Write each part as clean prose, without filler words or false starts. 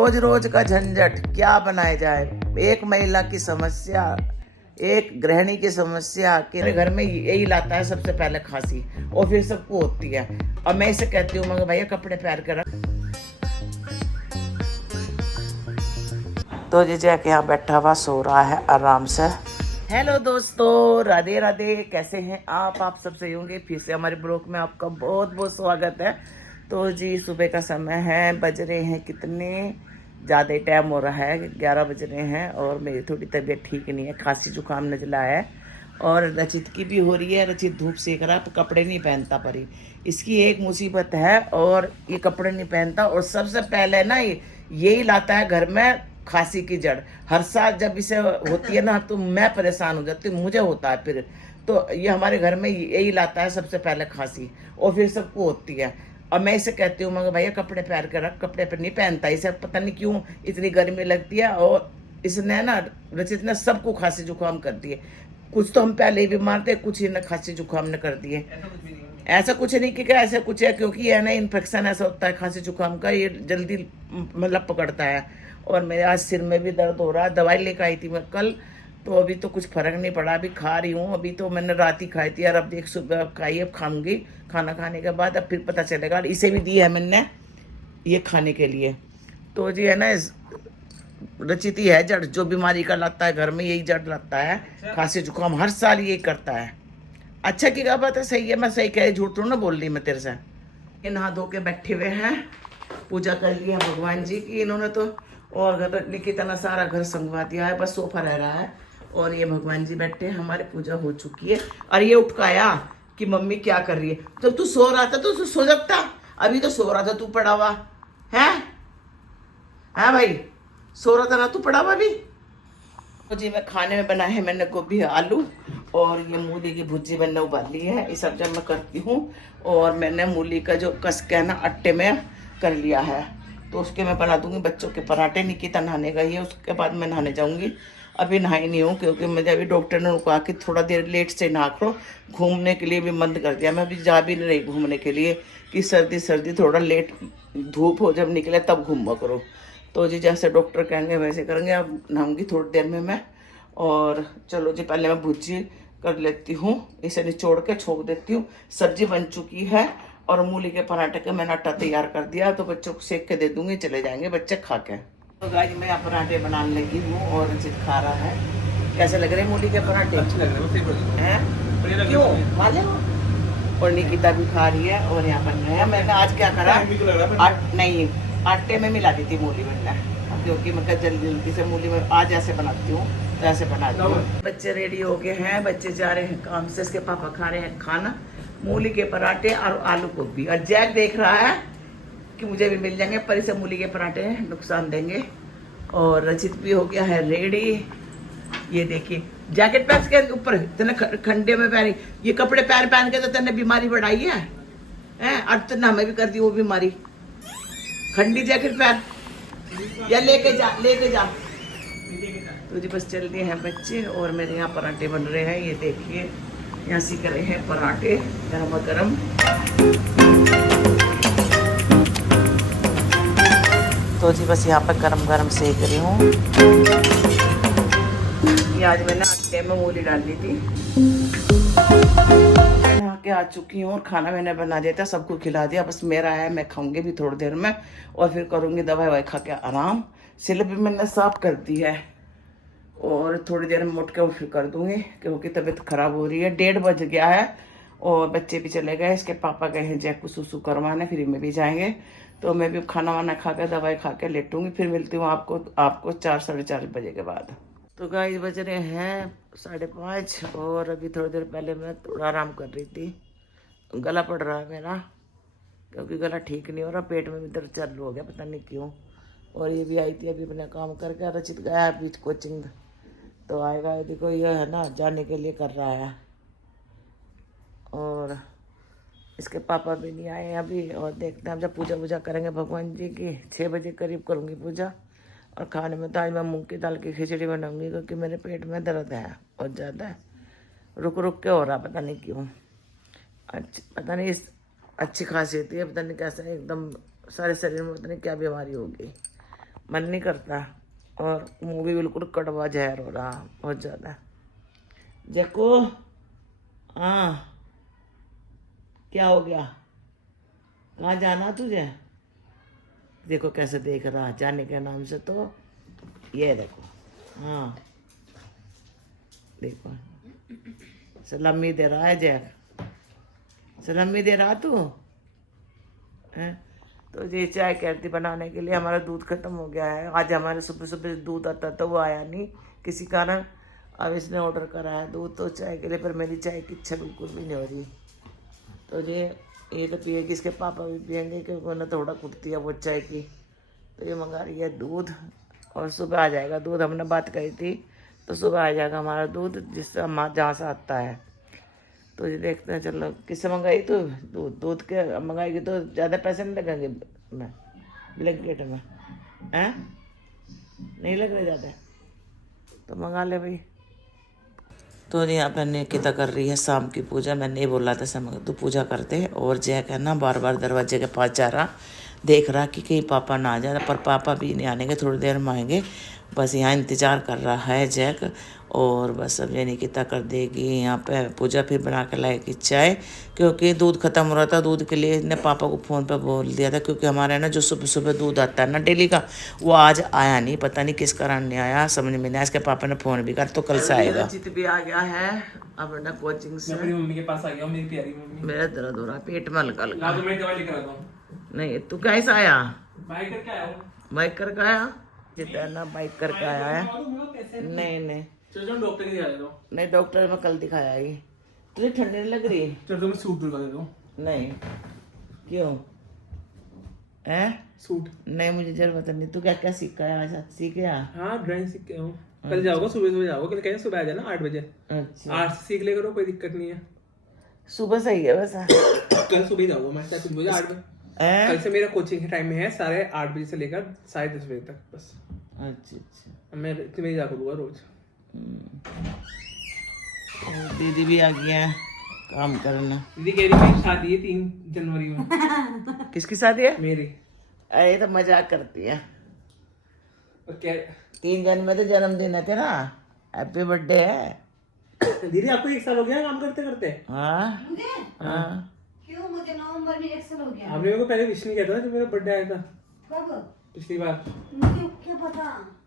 रोज रोज का झंझट क्या बनाया जाए। एक महिला की समस्या, एक गृहिणी की समस्या कि मेरे घर में यही लाता है सबसे पहले खांसी और फिर सबको होती है। और मैं इसे कहती हूँ मगर भैया कपड़े पैर के रख। तो जी जैक यहाँ बैठा हुआ सो रहा है आराम से। हेलो दोस्तों, राधे राधे, कैसे हैं आप सब सही होंगे। फिर से हमारे ब्लॉग में आपका बहुत बहुत स्वागत है। तो जी सुबह का समय है, बज रहे हैं कितने ज़्यादा टाइम हो रहा है, 11 बज रहे हैं। और मेरी थोड़ी तबीयत ठीक नहीं है, खांसी जुकाम नजला है और रचित की भी हो रही है। रचित धूप सेक रहा है, कपड़े नहीं पहनता परी, इसकी एक मुसीबत है। और ये कपड़े नहीं पहनता और सबसे पहले ना यही लाता है घर में खांसी की जड़। हर साल जब इसे होती है ना तो मैं परेशान हो जाती हूँ, मुझे होता है फिर। तो ये हमारे घर में यही लाता है सबसे पहले खांसी और फिर सबको होती है। और मैं इसे कहती हूँ मगर भैया कपड़े पैर के रख, कपड़े पर नहीं पहनता। इसे पता नहीं क्यों इतनी गर्मी लगती है। और इसने ना रचित ने सबको खांसी जुकाम कर दिए। कुछ तो हम पहले ही बीमार थे, कुछ ही ने खांसी जुकाम ने कर दिए। ऐसा कुछ नहीं कि ऐसा कुछ है, क्योंकि है ना इन्फेक्शन ऐसा होता है खांसी जुकाम का, ये जल्दी मतलब पकड़ता है। और मेरे आज सिर में भी दर्द हो रहा है, दवाई लेकर आई थी मैं कल, तो अभी तो कुछ फर्क नहीं पड़ा। अभी खा रही हूँ, अभी तो मैंने रात ही खाई थी यार, अब देख सुबह खाई, अब खाऊंगी खाना खाने के बाद, अब फिर पता चलेगा। इसे भी दी है मैंने ये खाने के लिए। तो जी है ना रचित ही है जड़ जो बीमारी का लाता है, घर में यही जड़ लाता है। खांसी जुकाम हर साल यही करता है। अच्छा की क्या बात है, सही है, मैं सही कह रही, झूठ थोड़ा ना बोल रही मैं तेरे से। ये नहा धो के बैठे हुए हैं, पूजा कर ली है भगवान जी की इन्होंने तो। और घर निकिता सारा घर संगवा दिया है, बस सोफा रह रहा है। और ये भगवान जी बैठे हैं, हमारी पूजा हो चुकी है। और ये उठकाया कि मम्मी क्या कर रही है। जब तू सो रहा था तो तू सो सकता, अभी तो सो रहा था तू पड़ा हुआ है। हाँ भाई, सो रहा था ना तू पड़ा हुआ अभी। तो जी मैं खाने में बनाए हैं मैंने गोभी आलू और ये मूली की भुजी मैंने उबाली है, ये सब जब मैं करती हूँ। और मैंने मूली का जो कस के ना आटे में कर लिया है, तो उसके मैं बना दूंगी बच्चों के पराठे। निकिता नहाने गई है, उसके बाद मैं नहाने जाऊंगी। अभी नहाई नहीं हूँ क्योंकि मुझे अभी डॉक्टर ने कहा कि थोड़ा देर लेट से नहा करो। घूमने के लिए भी बंद कर दिया, मैं अभी जा भी नहीं रही घूमने के लिए कि सर्दी सर्दी थोड़ा लेट धूप हो जब निकले तब घूमा करो। तो जी जैसे डॉक्टर कहेंगे वैसे करेंगे। अब नहाऊंगी थोड़ी देर में मैं। और चलो जी पहले मैं भुजी कर लेती हूँ, इसे निचोड़ के छोड़ देती हूँ। सब्जी बन चुकी है और मूली के पराठे का मैंने आटा तैयार कर दिया, तो बच्चों को सेक के दे दूंगी, चले जाएंगे बच्चे खा के। तो गाइस मैं यहाँ पराठे बनाने लगी हूँ और रचित खा रहा है। कैसे लग रहे हैं मूली के पराठे? अच्छे लग रहे हैं। क्यों वाले हो? और निकिता भी खा रही है और यहाँ बन रहे हैं। मैंने आज क्या करा, नहीं आटे में मिला दी थी मूली मैंने, क्योंकि मैं जल्दी जल्दी से मूली में आज ऐसे बनाती हूँ, तो ऐसे बना दी। बच्चे रेडी हो गए हैं, बच्चे जा रहे हैं काम से, इसके पापा खा रहे हैं खाना, मूली के पराठे और आलू गोभी। और जैक देख रहा है कि मुझे भी मिल जाएंगे, पर इसे मूली के पराठे नुकसान देंगे। और रचित भी हो गया है रेडी। ये देखिए जैकेट पैक्स के ऊपर तेने खंडे में पहनी, ये कपड़े पैर पहन के तो तेने बीमारी बढ़ाई है, हैं? और तेने हमें भी कर दी वो बीमारी, खंडी जैकेट पहन या लेके जा। तो जी बस चल दिए हैं बच्चे और मेरे यहाँ पराठे बन रहे हैं। ये देखिए यहाँ सीख रहे हैं पराठे गरम गरम। तो जी बस यहाँ पर गरम गरम सेक रही हूँ। ये आज मैंने आटे में मूली डाल दी थी। नहा के आ चुकी हूँ और खाना मैंने बना दिया था, सबको खिला दिया, बस मेरा है, मैं खाऊंगी भी थोड़ी देर में और फिर करूँगी दवाई ववाई खा के आराम। सिल भी मैंने साफ कर दी है और थोड़ी देर में उठ के फिर कर दूंगी क्योंकि तबीयत खराब हो रही है। 1:30 बज गया है और बच्चे भी चले गए, इसके पापा गए हैं जैक को सुसु करवाने, फिर में भी जाएंगे। तो मैं भी खाना वाना खा के दवाई खा के लेटूंगी, फिर मिलती हूँ आपको 4 साढ़े 4 बजे के बाद। तो गाइस बज रहे हैं 5:30 और अभी थोड़ी देर पहले मैं थोड़ा आराम कर रही थी। गला पड़ रहा है मेरा क्योंकि गला ठीक नहीं हो रहा, पेट में भी दर्द चालू हो गया पता नहीं क्यों। और ये भी आई थी अभी अपना काम करके, रचित गया है बीच कोचिंग, तो आएगा। देखो ये है ना जाने के लिए कर रहा है और इसके पापा भी नहीं आए अभी। और देखते हैं जब पूजा वूजा करेंगे भगवान जी की, 6 बजे करीब करूँगी पूजा। और खाने में तो आज मैं मूंग की दाल की खिचड़ी बनाऊंगी क्योंकि मेरे पेट में दर्द है बहुत ज़्यादा, रुक रुक के हो रहा पता नहीं क्यों। पता नहीं अच्छी खासियत है, पता नहीं कैसा एकदम सारे शरीर में पता नहीं क्या बीमारी होगी। मन नहीं करता, और मुंह भी बिल्कुल कड़वा जहर हो रहा बहुत ज़्यादा। जको, हाँ क्या हो गया, कहाँ जाना तुझे? देखो कैसे देख रहा जाने के नाम से, तो ये देखो, हाँ देखो सलामी दे रहा है जैक, सलामी दे रहा तू हैं? तो ये चाय कहती बनाने के लिए, हमारा दूध खत्म हो गया है। आज हमारे सुबह सुबह दूध आता था, वो आया नहीं किसी कारण। अब इसने ऑर्डर करा है दूध तो चाय के लिए, पर मेरी चाय की इच्छा बिल्कुल भी नहीं हो रही। तो ये तो पिएगी, इसके पापा भी पियेंगे क्योंकि उन्हें थोड़ा कुटती है वो चाय की। तो ये मंगा रही है दूध, और सुबह आ जाएगा दूध। हमने बात कही थी तो सुबह आ जाएगा हमारा दूध, जिससे हम जहाँ से आता है। तो ये देखते हैं, चलो किससे मंगाई तो दूध के मंगाएगी तो ज़्यादा पैसे नहीं लगेंगे में ब्लैंकेट में, हैं नहीं लग रहे ज़्यादा, तो मंगा ले भाई। तो यहाँ पे निकिता कर रही है शाम की पूजा। मैंने नहीं बोला था समय तू पूजा करते, और जैक है ना बार बार दरवाजे के पास जा रहा, देख रहा कि कहीं पापा ना आ जाए, पर पापा भी नहीं आने के, थोड़ी देर में आएंगे। बस यहाँ इंतज़ार कर रहा है जैक, और बस अब ये निकिता कर देगी यहाँ पे पूजा, फिर बना के लाएगी चाय, क्योंकि दूध ख़त्म हो रहा था। दूध के लिए इसने पापा को फ़ोन पे बोल दिया था, क्योंकि हमारे ना जो सुबह सुबह दूध आता है ना डेली का, वो आज आया नहीं, पता नहीं किस कारण नहीं आया, समझ में नहीं आया। इसके पापा ने फ़ोन भी कर, तो कल से आएगा। रचित भी आ गया है अब ना कोचिंग से, अपनी मम्मी के पास आ गया हूं, मेरी प्यारी मम्मी। मेरा दर्द हो रहा है पेट में हल्का हल्का। मैं दवाई लेकर आता हूं। नहीं तू कैसे आया? बाइक करके आया हूं। बाइक करके आया? जितना बाइक करके आया है। नहीं चलो डॉक्टर के दिखा देता हूं। नहीं डॉक्टर में कल दिखाया ही। तुझे ठंडी नहीं लग रही? चलो मैं सूट दिलवा देता हूं। नहीं क्यों है? सूट नहीं मुझे जरूरत नहीं। तू क्या क्या सीखा है आज? सीख गया? हां ड्राइंग सीख के हूं। कल जाओगे सुबह जाओगे, कल कहें सुबह आ जाना 8 बजे। अच्छा 8 से सीख ले करो, कोई दिक्कत नहीं है। सुबह सही है वैसे। कल सुबह जाऊंगा मैं 9 बजे 8 बजे। कल से मेरा कोचिंग के टाइम में है 8:30 बजे से लेकर 10:30 बजे तक बस। अच्छा मैं इतने जा करूँगा रोज। दीदी भी आ गई है काम करना। दीदी कह रही मेरी शादी है 3 जनवरी में। किसकी शादी है? मेरी। अरे तो मजाक करती है। और क्या 3 जनवरी में तो जन्मदिन है तेरा, हैप्पी बर्थडे है। दीदी आपको 1 साल हो गया काम करते करते? हाँ हाँ। क्यों? मुझे नवंबर में 1 साल हो गया। आपने मेरे को पहले विश नहीं किया था जब मेरा बर्थडे आया था कब? पिछली बार। मुझे क्या पता?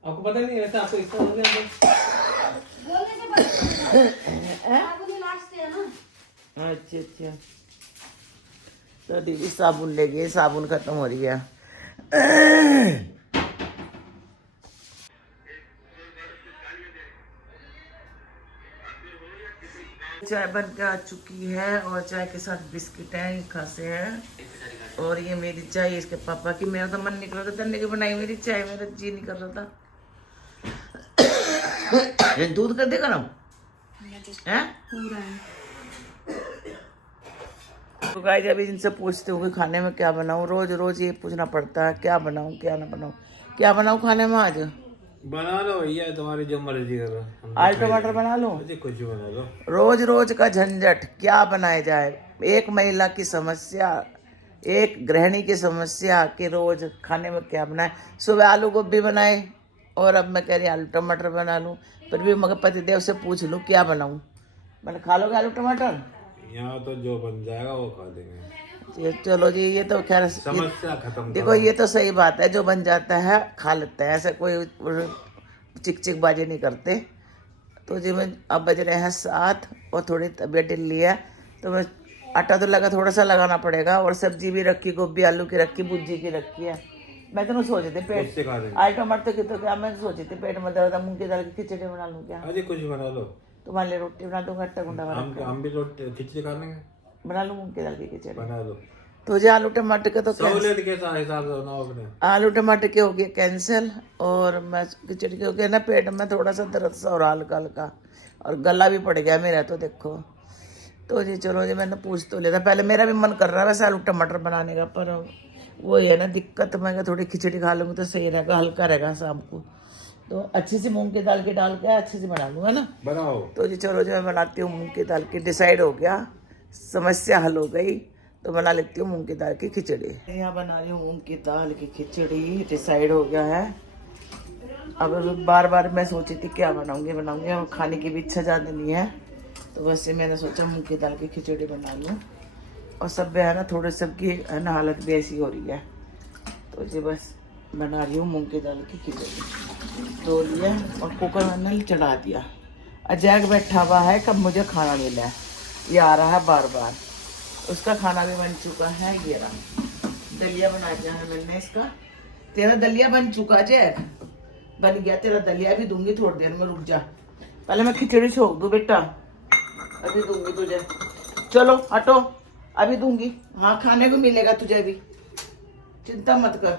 आपको पता नहीं ऐसा आपको 1 साल हो गया बोलने से पता आपने लास्ट है ना। अच्छा तो दीदी साबुन ले गई, साबुन खत्म हो रही है। चाय बन के आ चुकी है, और चाय के साथ बिस्किट हैं, ये खासे हैं। और ये मेरी चाय इसके पापा की। मेरा तो मन निकल रहा था तन्ने की बनाई मेरी चाय, मेरा जी नहीं कर रहा था। दूध कर देगा ना हैं? तो गाइस अभी इनसे पूछते हो कि खाने में क्या बनाऊं। रोज रोज ये पूछना पड़ता है क्या बनाऊं क्या ना बनाऊं, क्या बनाऊं खाने में। आज बना लो भैया, तुम्हारी जो मर्जी करो। आलू टमाटर बना लो। कुछ बना लो। रोज रोज का झंझट, क्या बनाया जाए। एक महिला की समस्या, एक गृहिणी की समस्या कि रोज खाने में क्या बनाए। सुबह आलू गोभी बनाए, और अब मैं कह रही आलू टमाटर बना लूं। फिर भी मगर पतिदेव से पूछ लूं क्या बनाऊं। मैंने खा लोगे आलू टमाटर? यहाँ तो जो बन जाएगा वो खा देंगे। चलो जी, ये तो खैर समस्या खत्म। देखो ये तो सही बात है, जो बन जाता है खा लेते हैं, ऐसे कोई चिक बाजी नहीं करते। तो जी मैं अब बज रहे हैं 7, और थोड़ी तबीयत ढिल्ली है, तो मैं आटा तो लगा थोड़ा सा लगाना पड़ेगा। और सब्जी भी रखी, गोभी आलू की रखी, भुजी की रखी है। मैं तो सोची थी पेट आलू टमाटर की, तो क्या मैं सोची थी पेट में दर्द, मूंग की दाल की खिचड़ी बना लूँ क्या? अरे कुछ बना लो। तुम्हारे लिए रोटी बना दूंगा, आटा गुंडा हम भी रोटी खिचड़ी खा लेंगे। बना लूँ मूंग की दाल की खिचड़ी बना लो। तो जी आलू टमाटर के तो सहूलियत के हिसाब से बनाओ अपने। आलू टमाटर के हो गए कैंसिल, और मैं खिचड़ी के हो गया ना, पेट में थोड़ा सा दर्द सा हो रहा हल्का हल्का, और गला भी पड़ गया मेरा तो देखो। तो जी चलो जी मैंने पूछ तो लिया था, पहले मेरा भी मन कर रहा है वैसे आलू टमाटर बनाने का, पर वो है ना दिक्कत। मैं थोड़ी खिचड़ी खा लूँगी तो सही रहेगा, हल्का रहेगा शाम को। तो अच्छी सी मूंग की दाल की डाल के अच्छी सी बना लूँगा ना, बनाओ। तो जी चलो जी मैं बनाती हूँ मूंग की दाल की। डिसाइड हो गया, समस्या हल हो गई, तो बना लेती हूँ मूंग की दाल की खिचड़ी। यहाँ बना रही हूँ मूंग की दाल की खिचड़ी, डिसाइड हो गया है। अब बार बार मैं सोची थी क्या बनाऊंगी और खाने की भी इच्छा ज़्यादा नहीं है, तो बस ये मैंने सोचा मूंग की दाल की खिचड़ी बना लूँ। और सब है ना, थोड़े सबकी है ना हालत भी ऐसी हो रही है, तो जी बस बना रही हूँ मूंग की दाल की खिचड़ी। धो लिया और कुकर मैंने चढ़ा दिया। अजैक बैठा हुआ है कब मुझे खाना मिला है, ये आ रहा है बार बार। उसका खाना भी बन चुका है, ये रहा दलिया बना दिया है मैंने इसका। तेरा दलिया बन चुका जैक, बन गया तेरा दलिया, भी दूंगी थोड़ी देर में, रुक जा पहले मैं खिचड़ी छोड़ दूँ बेटा, अभी दूंगी तुझे। चलो हटो, अभी दूंगी। हाँ खाने को मिलेगा तुझे भी, चिंता मत कर।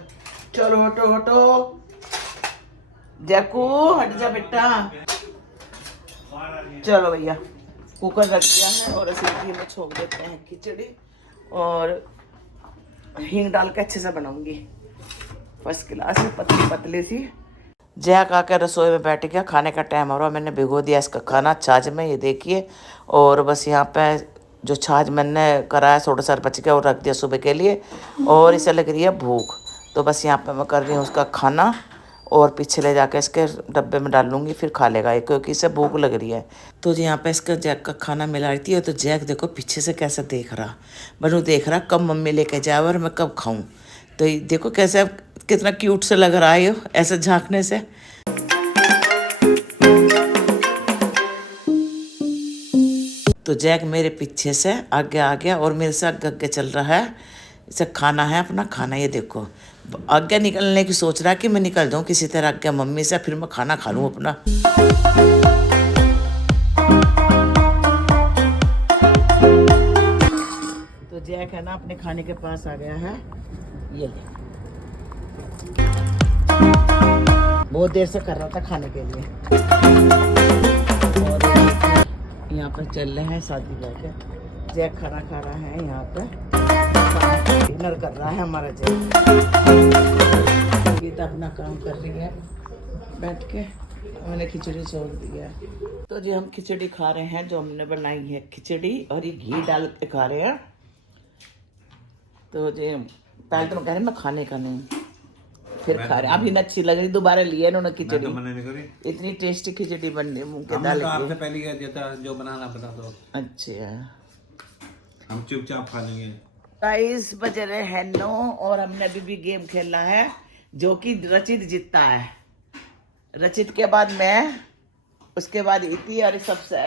चलो हटो हटो, जैकू हट जा बेटा। चलो भैया कुकर रख दिया है और सीटी में छोड़ देते हैं खिचड़ी, और हींग डाल के अच्छे से बनाऊंगी फर्स्ट क्लास पतली पतली सी। जैक आकर रसोई में बैठ गया, खाने का टाइम हो रहा। मैंने भिगो दिया इसका खाना छाछ में, ये देखिए। और बस यहाँ पे जो छाछ मैंने कराया थोड़ा सा बच गया, वो रख दिया सुबह के लिए। और इसे लग रही है भूख, तो बस यहाँ पे मैं कर रही हूँ उसका खाना, और पीछे ले जाकर इसके डब्बे में डाल लूँगी, फिर खा लेगा क्योंकि इसे भूख लग रही है। तो जी यहाँ पे इसका जैक का खाना मिला रही थी, तो जैक देखो पीछे से कैसे देख रहा, बनू देख रहा कब मम्मी लेके जाए और मैं कब खाऊं। तो ये देखो कैसे कितना क्यूट से लग रहा है ये ऐसे झांकने से। तो जैक मेरे पीछे से आगे आ गया और मेरे से आगे आगे चल रहा है। इसे खाना है अपना खाना, ये देखो आगे निकलने की सोच रहा है कि मैं निकल जाऊँ किसी तरह आगे मम्मी से, फिर मैं खाना खा लूँ अपना। तो जैक है ना अपने खाने के पास आ गया है, ये ले बहुत देर से कर रहा था खाने के लिए। और यहाँ पर चल रहे हैं शादी करके, जैक खाना खा रहा है, यहाँ पे डिनर कर रहा है हमारा जैक। गीता अपना काम कर रही है बैठ के, मैंने खिचड़ी छोड़ दी है। तो जी हम खिचड़ी खा रहे हैं, जो हमने बनाई है खिचड़ी, और ये घी डाल के खा रहे हैं। तो जी पहले तो मैं कह रही मैं खाने का नहीं, फिर खा रहे। अभी अच्छी लग रही, दोबारा लिया इन्होंने खिचड़ी, इतनी टेस्टी खिचड़ी बन रही मूंग के दाल की। आपसे पहले कह दिया था जो बनाना बता दो। अच्छा हम चुपचाप खा लेंगे। गाइस बज रहे हैं 9 और हमने अभी भी गेम खेला है, जो कि रचित जीतता है। रचित के बाद मैं, उसके बाद इति, और सबसे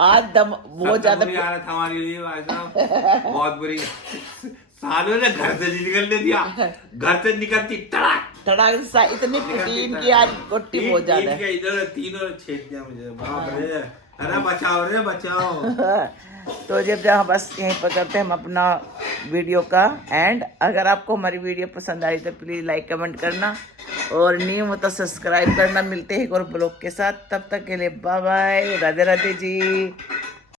आज दम बहुत ज्यादा हमारे लिए भाई साहब बहुत बुरी। सालों ने घर से निकलने दिया, घर से निकलती तड़ाक तड़ाक इतनी प्रोटीन की आज गोटी बहुत ज्यादा है। इधर तीनों छेद दिया मुझे, बाप रे। अरे बचाओ रे बचाओ। तो जब जहाँ बस यहीं पर करते हैं हम अपना वीडियो का एंड। अगर आपको हमारी वीडियो पसंद आई तो प्लीज़ लाइक कमेंट करना, और न्यू हो तो सब्सक्राइब करना। मिलते हैं एक और ब्लॉग के साथ, तब तक के लिए बाय बाय, राधे राधे जी।